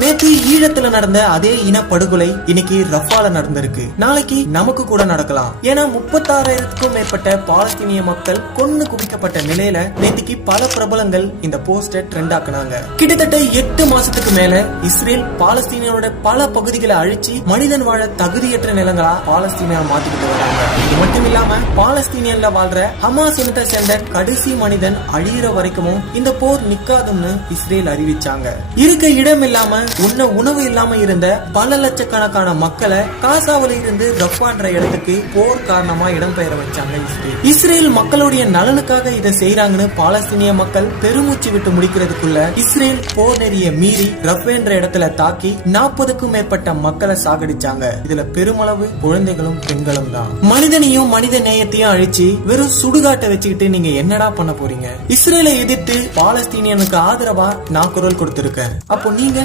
நேத்து ஈழத்துல நடந்த அதே இனப்படுகொலை இன்னைக்கு ரஃபால நடந்திருக்கு. நாளைக்கு நமக்கு கூட நடக்கலாம். ஏன்னா 36,000க்கும் மேற்பட்ட பாலஸ்தீனிய மக்கள் கொன்னு குவிக்கப்பட்ட நிலையில நேத்திக்கு பல பிரபலங்கள் இந்த போஸ்டர் ட்ரெண்ட் ஆக்குனாங்க. கிட்டத்தட்ட 8 மாசத்துக்கு மேல இஸ்ரேல் பாலஸ்தீனியோட பல பகுதிகளை அழிச்சு மனிதன் வாழ தகுதியற்ற நிலங்களா பாலஸ்தீனியா மாத்திக்கிட்டு வராங்க. இது மட்டும் இல்லாம பாலஸ்தீனியன்ல வாழ்ற ஹமாஸ் இனத்தை சேர்ந்த கடைசி மனிதன் அழியிற வரைக்கும் இந்த போர் நிக்காதுன்னு இஸ்ரேல் அறிவிச்சாங்க. இருக்க இடம் இல்லாம உணவு இல்லாம இருந்த பல லட்சக்கணக்கான மக்களை காசாவில இருந்து ரஃபான்ற இடத்துக்கு போர் காரணமா இடம்பெயர வச்சாங்க இஸ்ரேல். மக்களுடைய நலனுக்காக இதை செய்யறாங்கன்னு பாலஸ்தீனிய மக்கள் பெருமூச்சு விட்டு முடிக்கிறதுக்குள்ள இஸ்ரேல் போர் நெறிய மீறி ரஃபேன்ற இடத்துல தாக்கி 40க்கும் மேற்பட்ட மக்களை சாகடிச்சாங்க. இதுல பெருமளவு குழந்தைகளும் பெண்களும் தான். மனிதனையும் மனித நேயத்தையும் அழிச்சு வெறும் சுடுகாட்டை வச்சுக்கிட்டு நீங்க என்னடா பண்ண போறீங்க? இஸ்ரேலை எதிர்த்து பாலஸ்தீனியனுக்கு ஆதரவா நான் குரல் கொடுத்திருக்கேன். அப்போ நீங்க